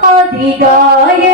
Hadi gayet